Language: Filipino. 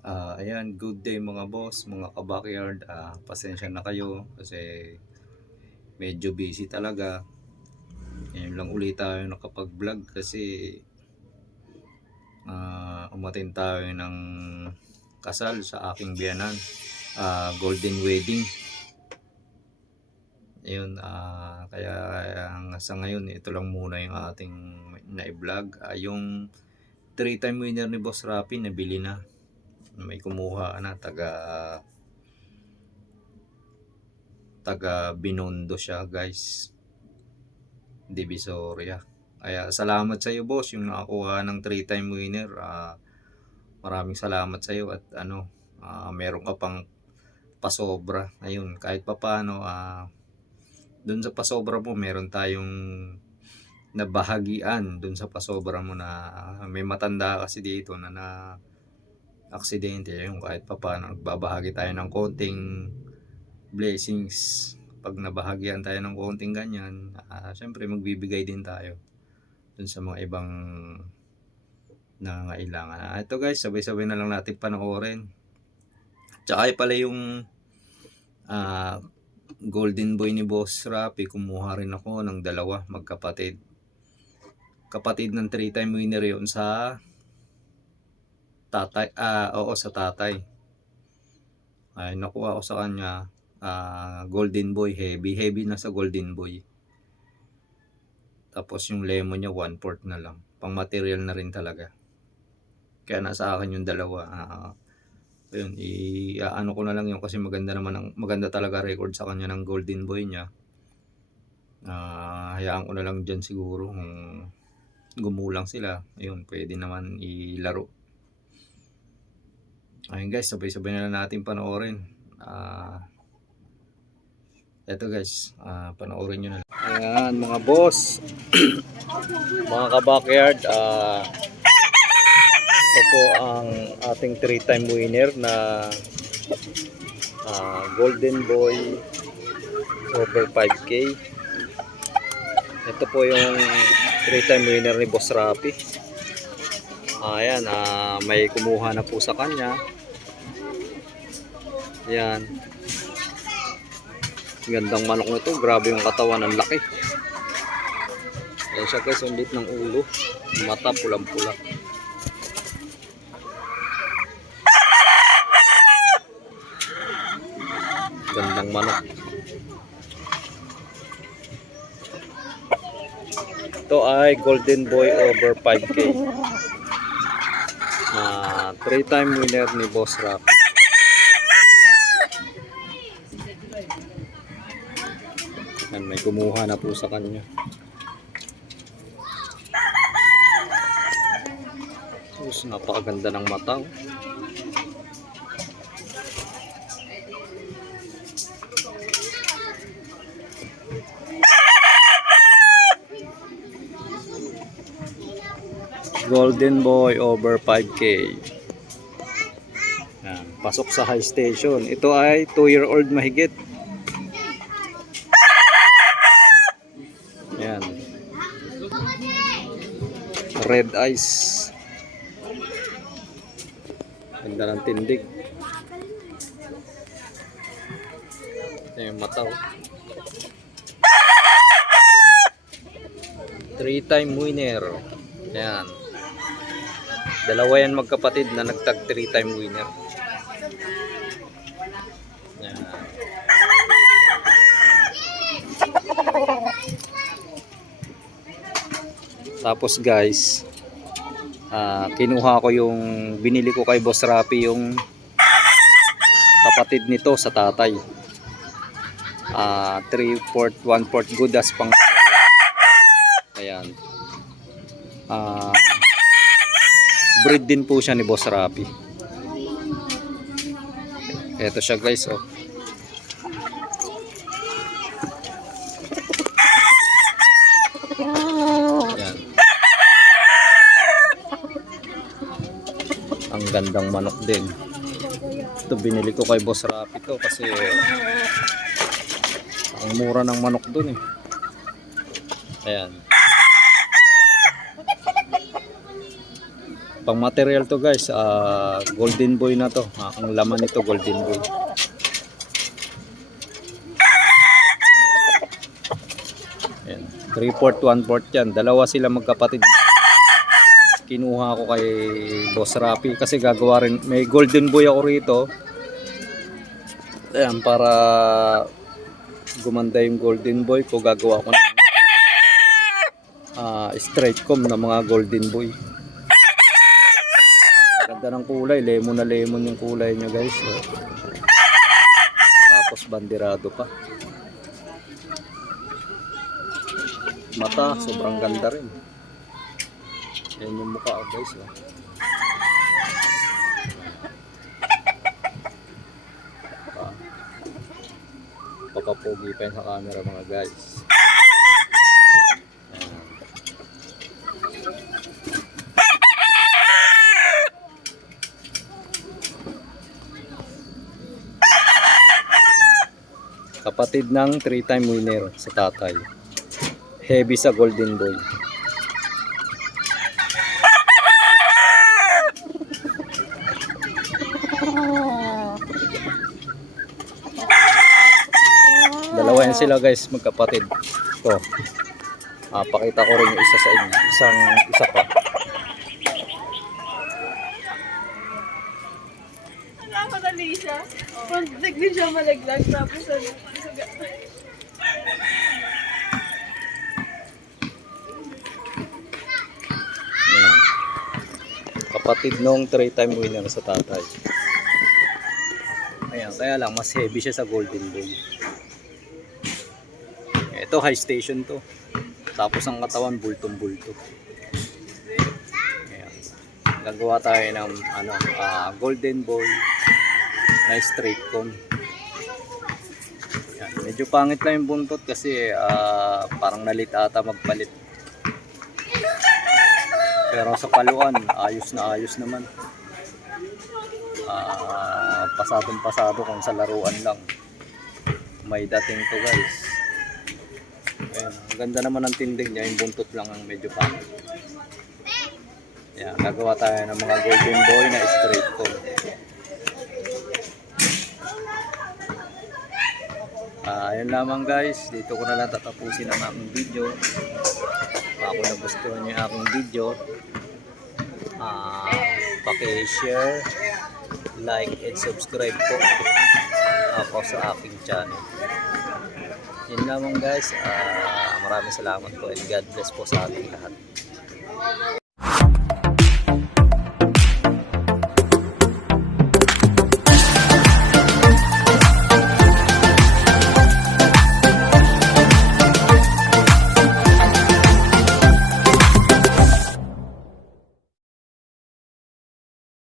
Ayan, good day mga boss, mga ka-backyard. Pasensya na kayo kasi medyo busy talaga. Ngayon lang ulit tayo nakapag-vlog kasi umattend tayo ng kasal sa aking biyanan. Golden wedding. Ayun, kaya sa ngayon ito lang muna yung ating na-vlog. Yung 3-time winner ni Boss Rapi nabili na. May kumuha na taga Binondo siya, guys. Divisoria. Kaya salamat sa iyo, boss, yung nakakuha ng 3-time winner. Maraming salamat sa iyo at meron ka pang pasobra. Ayun, kahit papaano doon sa pasobra mo meron tayong nabahagian doon sa pasobra mo na may matanda kasi dito na aksidente. Ayun, kahit papaano nagbabahagi tayo ng konting blessings. Pag nabahagyan tayo ng konting ganyan, syempre magbibigay din tayo dun sa mga ibang nangangailangan. Ito guys, sabay-sabay na lang natin panoorin. Tsaka pala yung Golden Boy ni Boss Rapi, kumuha rin ako ng dalawa, magkapatid. Kapatid ng 3-time winner yun sa tatay. Oo, sa tatay. Ay, nakuha ko sa kanya Golden Boy, heavy na sa Golden Boy. Tapos yung lemon niya 1/4 na lang, pang material na rin talaga. Kaya nasa akin yung dalawa. Ayun, ano ko na lang yun kasi maganda talaga record sa kanya ng Golden Boy niya. Hayaan ko na lang dyan siguro kung gumulang sila. Ayun, pwede naman ilaro. Ayun guys, sabay-sabay na lang natin panoorin. Eto guys, panoorin nyo na lang. Ayan mga boss, mga ka-backyard, ito po ang ating 3-time winner na Golden Boy over 5K. Ito po yung 3-time winner ni Boss Rapi. Ayan, may kumuha na po sa kanya. Ayan, gandang manok nito, grabe yung katawan, ang laki. Ayan siya guys, ang lit ng ulo, mata pulang-pula. Gandang manok. Ito ay Golden Boy over 5K na 3-time winner ni Boss Rapi. Yan, may kumuha na po sa kanya. Tapos napakaganda ng mata. Golden Boy over 5K. Yan, pasok sa high station. Ito ay 2-year-old mahigit. Yan. Red eyes. Ganda ng tindig. Ito yung mata. 3-time winner. Yan. Dalawa yan magkapatid na nagtag 3-time winner. Yan. Tapos guys, kinuha ko yung binili ko kay Boss Rapi, yung kapatid nito sa tatay. 3/4, 1/4 good as pang. Ayan. Breed din po siya ni Boss Rapi. Ito siya guys, oh. Ayan. Ang gandang manok din. Ito binili ko kay Boss Rapi to kasi ang mura ng manok dun eh. Ayan. Pang material to guys, golden boy na to. Ang laman nito golden boy. Ayan. 3/4, 1/4 yan. Dalawa sila magkapatid. Kinuha ko kay Boss Rapi kasi gagawa rin. May golden boy ako rito. Ayan, para gumanda yung golden boy ko, gagawa ko ng straight comb ng mga golden boy. Ganda ng kulay, lemon na lemon yung kulay niya guys. So, tapos bandirado pa. Mata, sobrang ganda rin. Yan yung mukha guys. Papapogi pa yun sa camera mga guys. Kapatid ng 3-time winner sa tatay. Heavy sa golden boy. Dalawa yan sila guys, magkapatid. Ito. Pakita ko rin yung isa sa inyo. Isa pa. Madali siya. Pag din siya malaglag tapos ano. Yan. Kapatid nung 3-time winner sa tatay. Ayan, kaya lang mas heavy siya sa golden boy. Ito high station to. Tapos ang katawan bultong-bulto. Ayan. Gagawa tayo ng golden boy na straight comb. Ayan. Medyo pangit lang yung buntot kasi parang nalit ata magpalit. Pero sa paluan, ayos na ayos naman. Pasadong pasado kung sa laruan lang. May dating to guys. Ayan, ang ganda naman ng tindig niya, yung buntot lang ang medyo pangit. Ayan, gagawa tayo ng mga golden boy na straight comb. Ayun lamang guys, dito ko na lang tatapusin ang aking video. Kung nagustuhan niyo yung aking video, paki-share, like, and subscribe po ako sa aking channel. Yun lamang guys, maraming salamat po and God bless po sa ating lahat.